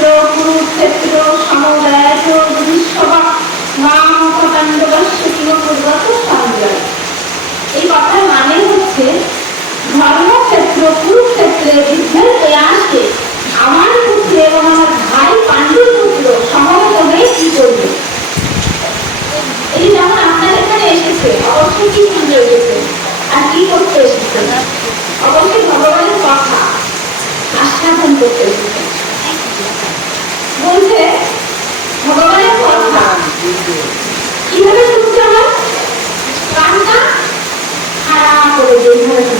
ক্ষেত্র কুরুক্ষেত্র সমুদায় বিশ্ববা নাম এই কথার মানে হচ্ছে ধর্মক্ষেত্র কুরুক্ষেত্রে যুদ্ধের প্রয়াসকে আমার পুত্র এবং আমার ভাই পাণ্ডুর পুত্র সমভাবে কি করবে? এই যেমন আপনার এখানে এসেছে, অবশ্যই কি পুজো এসেছে আর কি করতে এসেছে? অবশ্যই ভগবানের কথা আস্বাদন করতে এসেছে। কীভাবে শুনতে হয়? কানটা খারাপ করে যেভাবে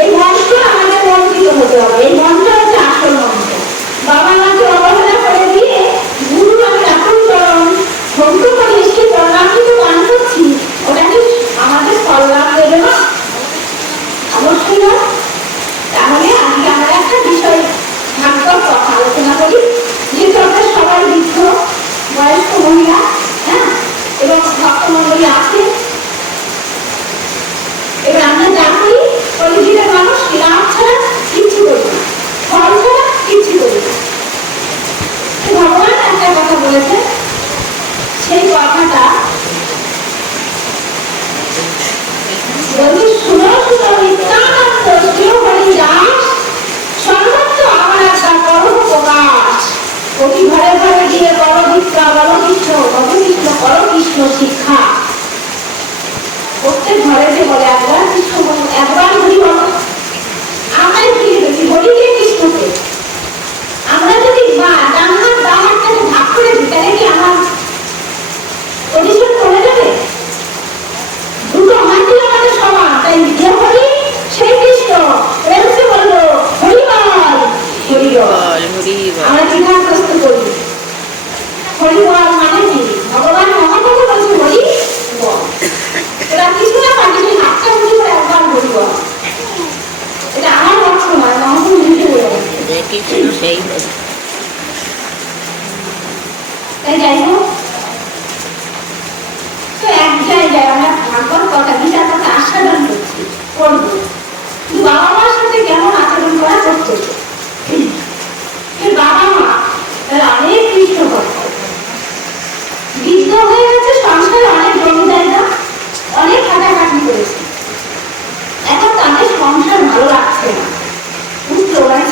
এই মনকে আমাদের মন্ত্রিত হতে হবে। এই মনটা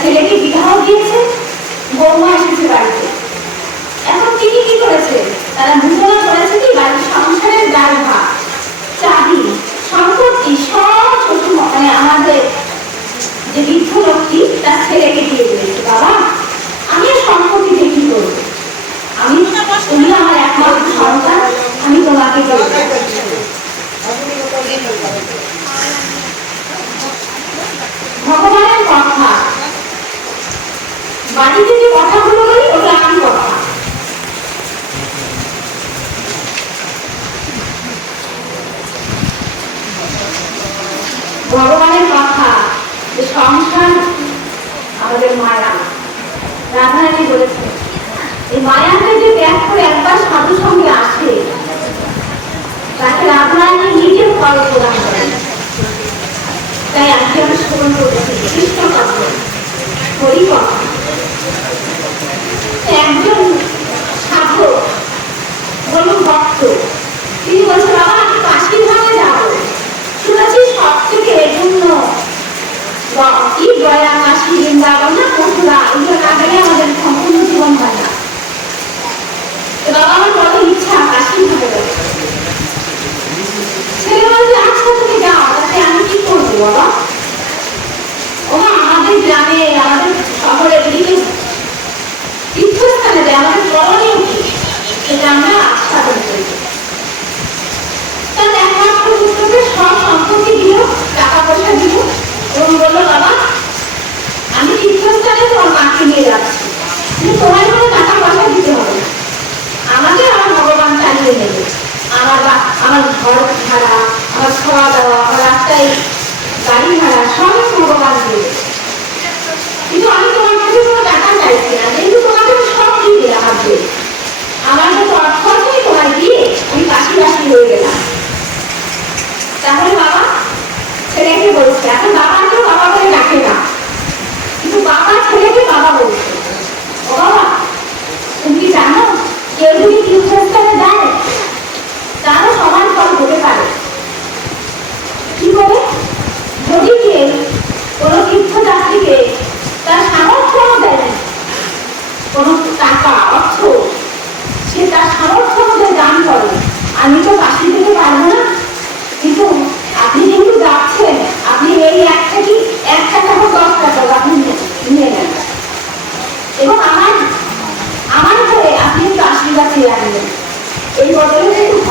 ছেলেকে বিবাহ দিয়েছে বৌমা এসেছে বাড়িতে। এখন তিনি কি করেছে তারা দুজনা করেছে কি, বাড়ির সংসারের গাল ভাগ চাবি, সম্পত্তি, সব শ্বশুর মানে আমাদের যে বৃদ্ধ লোকটি তার ছেলেকে দিয়ে বাকিতে যে কথাগুলো বলি, ওটা আমি কথা ভগবানের কথা, যে সংসার আমাদের মায়া। রাধারানী বলেছে এই মায়াকে যে ত্যাগ করে একবার সাধু সঙ্গে আসে, তাকে রাধারানী নিজে ফল প্রদান করেন। তাই আজকে আমি স্মরণ করেছি কৃষ্ণ কথা হরি কথা Thank you.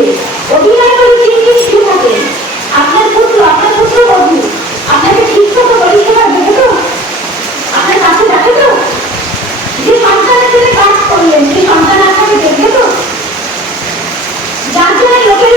থাকে অভিনয় করে যে কি শিখে থাকে? আপনার পুত্র আপনার পুত্র বন্ধু আপনাকে শিক্ষক পরিষেবা দেখে তো? আপনার কাছে দেখে তো? যে সন্তানের জন্য কাজ করলেন, সেই সন্তান আপনাকে দেখবে তো? যার জন্য লোকের